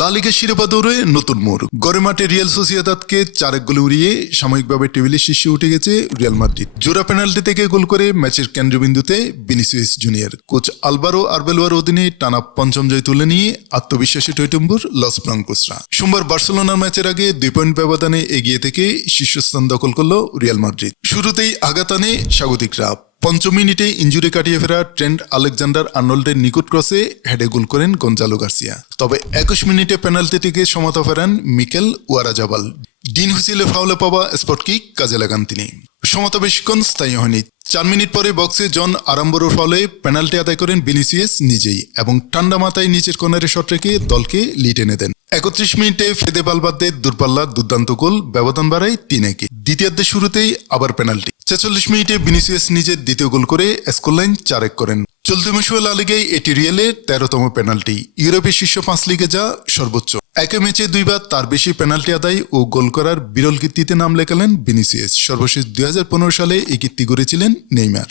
লা লিগা শিরোপা দৌড়ে নতুন মোড়। গড়ে মাঠে রিয়াল সোসিয়েদাদকে 4-1 গোলে উড়িয়ে সাময়িকভাবে টেবিলের শীর্ষে উঠে গেছে রিয়াল মাদ্রিদ। জোড়া পেনাল্টি থেকে গোল করে ম্যাচের কেন্দ্রবিন্দুতে ভিনিসিয়াস জুনিয়র। কোচ আলভারো আরবেলোয়ার অধীনে টানা পঞ্চম জয় তুলে নিয়ে আত্মবিশ্বাসী টইটুম্বুর লস ব্লাঙ্কোসরা। সোমবার বার্সেলোনার ম্যাচের আগে 2 পয়েন্ট ব্যবধানে এগিয়ে থেকে শীর্ষস্থান দখল করল রিয়াল মাদ্রিদ। শুরুতেই আঘাত আনে স্বাগতিকরা। 5 মিনিটে ইনজুরি কাটিয়ে ফেরা ট্রেন্ট আলেকজান্ডার আর্নল্ডের নিকট ক্রসে হেডে গোল করেন গঞ্জালো গার্সিয়া। তবে 21 মিনিটে পেনাল্টি থেকে সমতা ফেরান মিকেল ওয়ারাজাবাল। ডিন হুসিলে ফাউলে পাওয়া স্পট কিক কাজে লাগান তিনি। সমতা বেশিক্ষণ স্থায়ী হয়নি। 4 মিনিট পরে বক্সে জন আরাম্বোরোর ফাউলে পেনাল্টি আদায় করেন ভিনিসিয়াস নিজেই এবং ঠান্ডা মাথায় নিচের কর্নারে শট রেখে দলকে লিড এনে দেন। 31 মিনিটে ফেদে বালবাদ্দের দূরপাল্লার দুর্দান্ত গোল ব্যবধান বাড়ায় 3-1। দ্বিতীয়ার্ধের শুরুতেই আবার পেনাল্টি। 46 মিনিটে ভিনিসিয়াস নিজের দ্বিতীয় গোল করে স্কোরলাইন 4-1 করেন। চলতি মৌসুমে লা লিগায় এটি রিয়ালের 13তম পেনাল্টি। ইউরোপের শীর্ষ 5 লিগে যা সর্বোচ্চ। একই ম্যাচে 2 বার তার বেশি পেনাল্টি আদায় ও গোল করার বিরল কীর্তিতে নাম লেখালেন ভিনিসিয়াস। সর্বশেষ 2015 সালে এই কীর্তি গড়েছিলেন নেইমার।